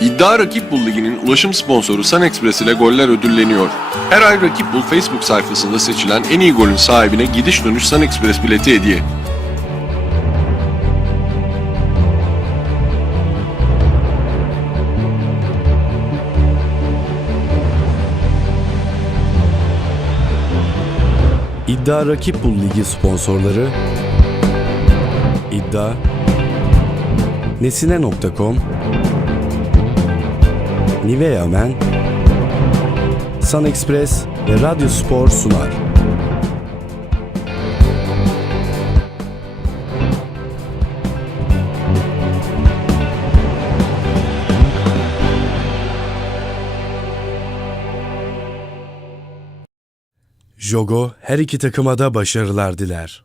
İddia Rakip Bul Ligi'nin ulaşım sponsoru Sun Express ile goller ödülleniyor. Her ay Rakip Bul Facebook sayfasında seçilen en iyi golün sahibine gidiş dönüş Sun Express bileti hediye. İddia Rakip Bul Ligi sponsorları İddia Nesine.com Nivea Men Sun Express ve Radyo Spor sunar. Jogo her iki takıma da başarılar diler.